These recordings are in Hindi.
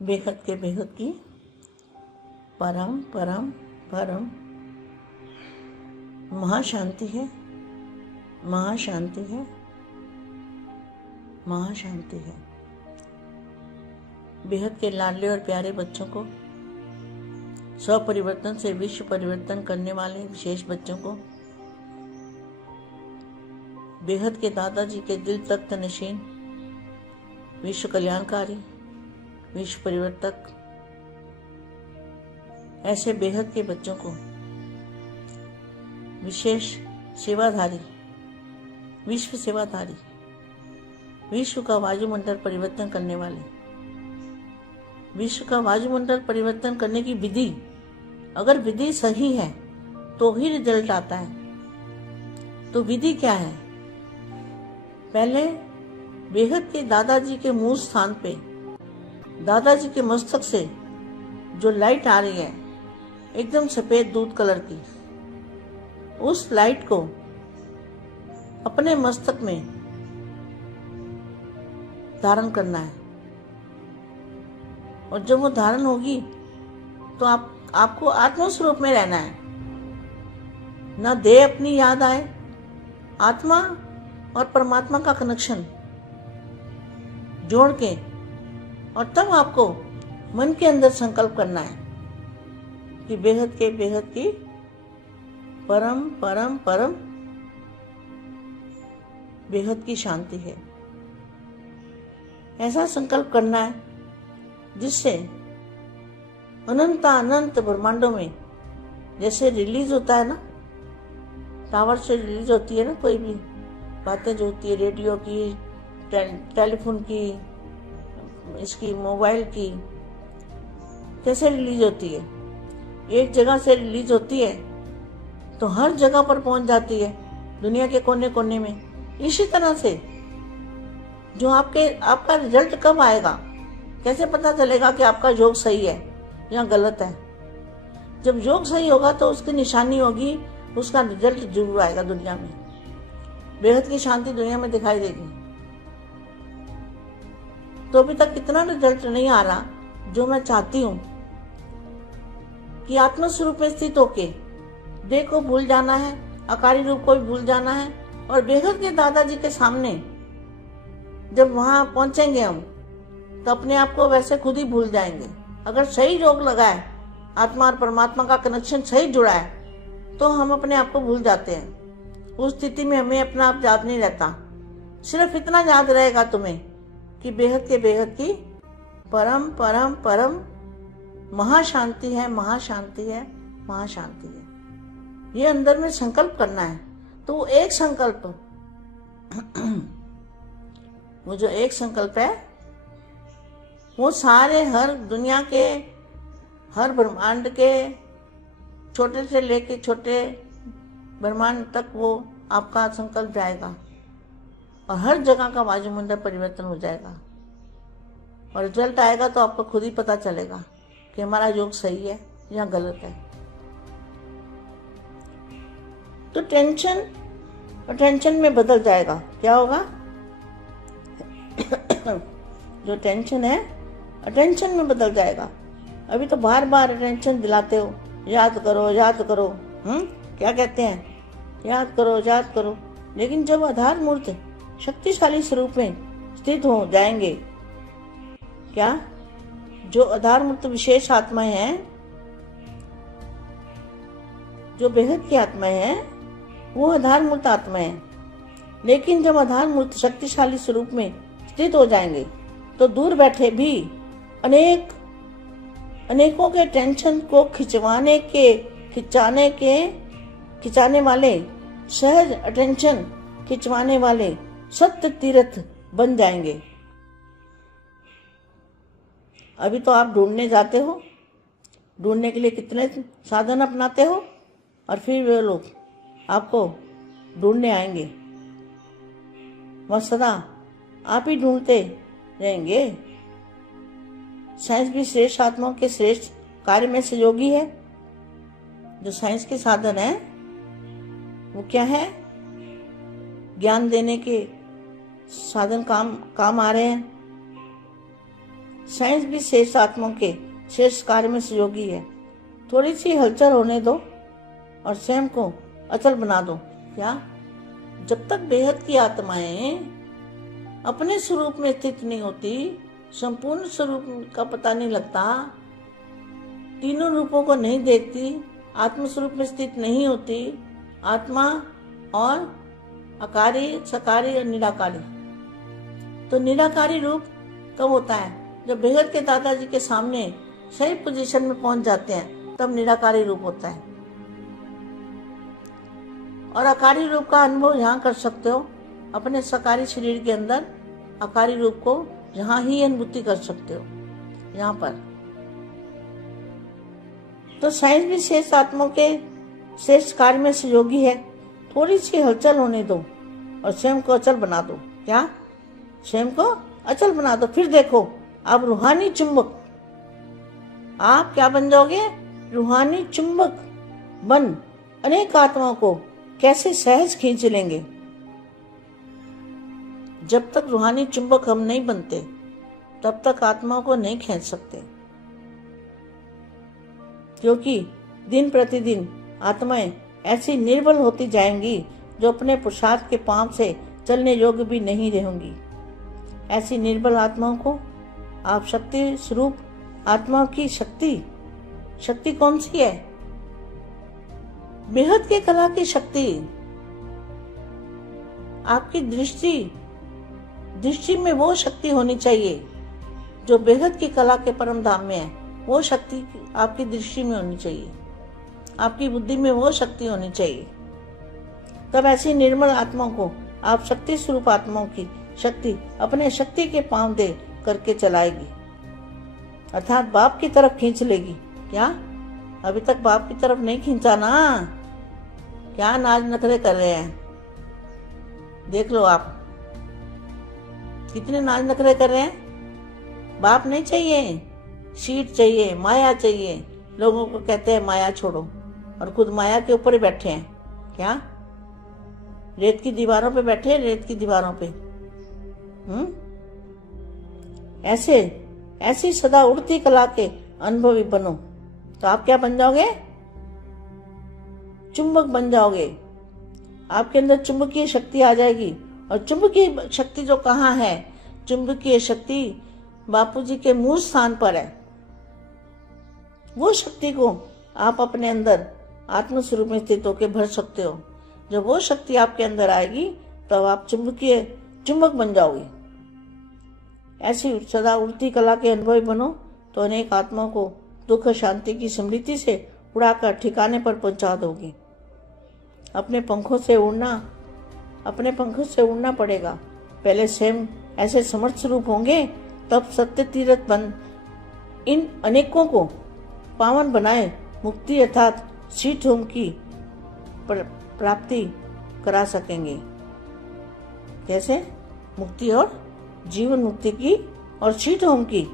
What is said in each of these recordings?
बेहद के बेहद की परम परम परम महाशांति है, महाशांति है, महाशांति है। बेहद के लाडले और प्यारे बच्चों को, स्व परिवर्तन से विश्व परिवर्तन करने वाले विशेष बच्चों को, बेहद के दादाजी के दिल तख्त नशीन, विश्व कल्याणकारी, विश्व परिवर्तक, ऐसे बेहद के बच्चों को, विशेष सेवाधारी, विश्व सेवाधारी, विश्व का वायुमंडल परिवर्तन करने वाले, विश्व का वायुमंडल परिवर्तन करने की विधि, अगर विधि सही है तो ही रिजल्ट आता है। तो विधि क्या है? पहले बेहद के दादाजी के मूल स्थान पे, दादाजी के मस्तक से जो लाइट आ रही है एकदम सफेद दूध कलर की, उस लाइट को अपने मस्तक में धारण करना है। और जब वो धारण होगी तो आपको आत्मा स्वरूप में रहना है। ना देह अपनी याद आए, आत्मा और परमात्मा का कनेक्शन जोड़ के, और तब आपको मन के अंदर संकल्प करना है कि बेहद के बेहद की परम परम परम बेहद की शांति है। ऐसा संकल्प करना है जिससे अनंत ब्रह्मांडों में जैसे रिलीज होता है ना, टावर से रिलीज होती है ना कोई भी बातें जो होती है, रेडियो की, टेलीफोन की, इसकी मोबाइल की, कैसे रिलीज होती है, एक जगह से रिलीज होती है तो हर जगह पर पहुंच जाती है, दुनिया के कोने कोने में। इसी तरह से जो आपका रिजल्ट कब आएगा, कैसे पता चलेगा कि आपका योग सही है या गलत है? जब योग सही होगा तो उसकी निशानी होगी, उसका रिजल्ट जरूर आएगा दुनिया में, बेहद की शांति दुनिया में दिखाई देगी। तो अभी तक इतना रिजल्ट नहीं आ रहा जो मैं चाहती हूँ कि आत्म स्वरूप में स्थित होके देह को भूल जाना है, आकारी रूप को भी भूल जाना है, और बेहद के दादाजी के सामने जब वहां पहुंचेंगे हम तो अपने आप को वैसे खुद ही भूल जाएंगे। अगर सही योग लगा है, आत्मा और परमात्मा का कनेक्शन सही जुड़ा है, तो हम अपने आप को भूल जाते हैं। उस स्थिति में हमें अपना आप याद नहीं रहता, सिर्फ इतना याद रहेगा तुम्हें कि बेहद के बेहद की परम परम परम महाशांति है, महाशांति है, महाशांति है। ये अंदर में संकल्प करना है। तो वो एक संकल्प वो जो एक संकल्प है वो सारे हर दुनिया के, हर ब्रह्मांड के, छोटे से लेके छोटे ब्रह्मांड तक वो आपका संकल्प जाएगा और हर जगह का वायुमंडल परिवर्तन हो जाएगा। और रिजल्ट आएगा तो आपको खुद ही पता चलेगा कि हमारा योग सही है या गलत है। तो टेंशन अटेंशन में बदल जाएगा। क्या होगा? जो टेंशन है अटेंशन में बदल जाएगा। अभी तो बार बार अटेंशन दिलाते हो, याद करो याद करो, क्या कहते हैं, याद करो याद करो। लेकिन जब आधार मूर्त शक्तिशाली स्वरूप में स्थित हो जाएंगे, क्या जो आधार मूर्त विशेष आत्माएं हैं, जो बेहद की आत्माएं हैं, वो आधार मूर्त आत्माएं हैं। लेकिन जब आधार मूर्त शक्तिशाली स्वरूप में स्थित हो जाएंगे तो दूर बैठे भी अनेकों के टेंशन को खिंचाने वाले, सहज अटेंशन खिंचवाने वाले सत्य तीर्थ बन जाएंगे। अभी तो आप ढूंढने जाते हो, ढूंढने के लिए कितने साधन अपनाते हो, और फिर वे लोग आपको ढूंढने आएंगे। वह सदा आप ही ढूंढते रहेंगे। साइंस भी श्रेष्ठ आत्माओं के श्रेष्ठ कार्य में सहयोगी है। जो साइंस के साधन है वो क्या है? ज्ञान देने के साधन काम आ रहे हैं। साइंस भी शेष आत्माओं के शेष कार्य में सहयोगी है। थोड़ी सी हलचल होने दो और स्वयं को अचल बना दो। क्या? जब तक बेहद की आत्माएं अपने स्वरूप में स्थित नहीं होती, संपूर्ण स्वरूप का पता नहीं लगता, तीनों रूपों को नहीं देखती, आत्म स्वरूप में स्थित नहीं होती, आत्मा और अकारी, सकारी और निराकारी। तो निराकारी रूप कब होता है? जब बेहद के दादाजी के सामने सही पोजीशन में पहुंच जाते हैं, तब निराकारी रूप होता है। और अकारी रूप का अनुभव यहाँ कर सकते हो, अपने सकारी शरीर के अंदर अकारी रूप को यहाँ ही अनुभूति कर सकते हो, यहाँ पर। तो साइंस भी शेष आत्माओं के शेष कार्य में सहयोगी है। थोड़ी सी हलचल होने दो और स्वयं को अचल बना दो। क्या? स्वयं को अचल बना दो। फिर देखो, आप रूहानी चुंबक, आप क्या बन जाओगे? रूहानी चुंबक बन अनेक आत्माओं को कैसे सहज खींच लेंगे। जब तक रूहानी चुंबक हम नहीं बनते, तब तक आत्माओं को नहीं खींच सकते, क्योंकि दिन प्रतिदिन आत्माएं ऐसी निर्बल होती जाएंगी जो अपने पुरुषार्थ के पांव से चलने योग्य भी नहीं रहेंगी। ऐसी निर्बल आत्माओं को आप शक्ति स्वरूप आत्माओं की शक्ति कौन सी है? बेहद के कला की शक्ति। आपकी दृष्टि में वो शक्ति होनी चाहिए जो बेहद की कला के परम धाम में है। वो शक्ति आपकी दृष्टि में होनी चाहिए, आपकी बुद्धि में वो शक्ति होनी चाहिए। तब ऐसी निर्मल आत्माओं को आप शक्ति स्वरूप आत्माओं की शक्ति अपने शक्ति के पांव दे करके चलाएगी, अर्थात बाप की तरफ खींच लेगी। क्या? अभी तक बाप की तरफ नहीं खींचा ना? क्या नाज नखरे कर रहे हैं? देख लो आप कितने नाज नखरे कर रहे हैं। बाप नहीं चाहिए, सीट चाहिए, माया चाहिए। लोगों को कहते हैं माया छोड़ो, और खुद माया के ऊपर ही बैठे हैं। क्या? रेत की दीवारों पे बैठे हैं, रेत की दीवारों पे। ऐसी सदा उड़ती कला के अनुभवी बनो, तो आप क्या बन जाओगे? चुंबक बन जाओगे। आपके अंदर चुंबकीय शक्ति आ जाएगी। और चुंबकीय शक्ति जो कहाँ है? चुंबकीय शक्ति बापूजी के मूल स्थान पर है। वो शक्ति को आप अपने अंदर आत्म स्वरूप में स्थित होकर भर सकते हो। जब वो शक्ति आपके अंदर आएगी, तब आप चुंबक बन जाओगे। ऐसी सदा उड़ती कला के अनुभवी बनो, तो अनेक आत्माओं को दुख शांति की समृद्धि से उड़ाकर ठिकाने पर पहुंचा दोगे। अपने पंखों से उड़ना पड़ेगा। पहले स्वयं ऐसे समर्थ स्वरूप होंगे, तब सत्य तीर्थ बन इन अनेकों को पावन बनाए मुक्ति अर्थात स्वीट होम की प्राप्ति करा सकेंगे। कैसे? मुक्ति और जीवन मुक्ति की और स्वीट होम की।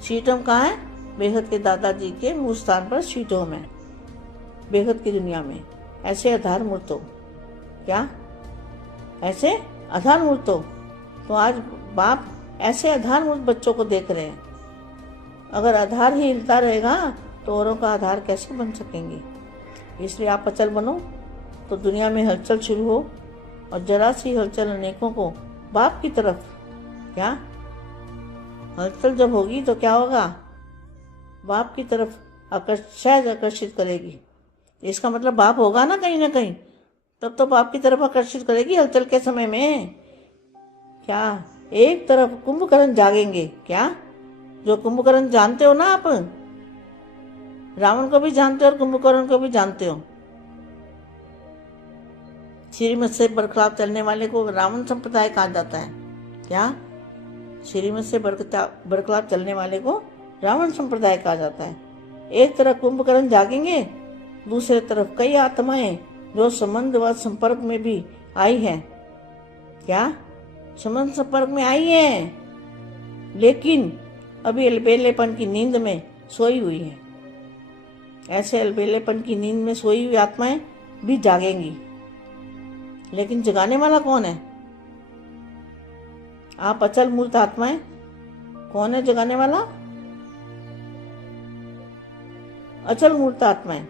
स्वीट होम कहाँ है? बेहद के दादाजी के मूल स्थान पर स्वीट होम है, बेहद की दुनिया में। ऐसे आधार मूर्त हो। क्या? ऐसे आधार मूर्त हो। तो आज बाप ऐसे आधार मूर्त बच्चों को देख रहे हैं। अगर आधार ही हिलता रहेगा तो औरों का आधार कैसे बन सकेंगे? इसलिए आप अचल बनो, तो दुनिया में हलचल शुरू हो, और जरा सी हलचल अनेकों को बाप की तरफ। क्या? हलचल जब होगी तो क्या होगा? बाप की तरफ शायद आकर्षित करेगी। इसका मतलब बाप होगा ना कहीं, तब तो बाप की तरफ आकर्षित करेगी हलचल के समय में। क्या? एक तरफ कुंभकर्ण जागेंगे। क्या? जो कुंभकर्ण जानते हो ना आप, रावण को भी जानते हो और कुंभकर्ण को भी जानते हो। श्रीमत से बरखलाफ चलने वाले को रावण संप्रदाय कहा जाता है। क्या? श्रीमत से बरखलाफ चलने वाले को रावण संप्रदाय कहा जाता है। एक तरफ कुंभकर्ण जागेंगे, दूसरे तरफ कई आत्माएं जो संबंध व संपर्क में भी आई है। क्या? संबंध संपर्क में आई है, लेकिन अभी अलबेलेपन की नींद में सोई हुई है। ऐसे अलबेलेपन की नींद में सोई हुई आत्माएं भी जागेंगी, लेकिन जगाने वाला कौन है? आप अचल मूर्त आत्माएं कौन है जगाने वाला? अचल मूर्त आत्माएं,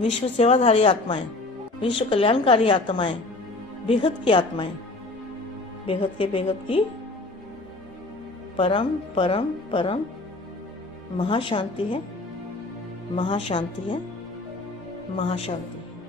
विश्व सेवाधारी आत्माएं, विश्व कल्याणकारी आत्माएं, बेहद की आत्माएं, बेहद की परम परम परम महाशांति है, महाशांति है, महाशांति है।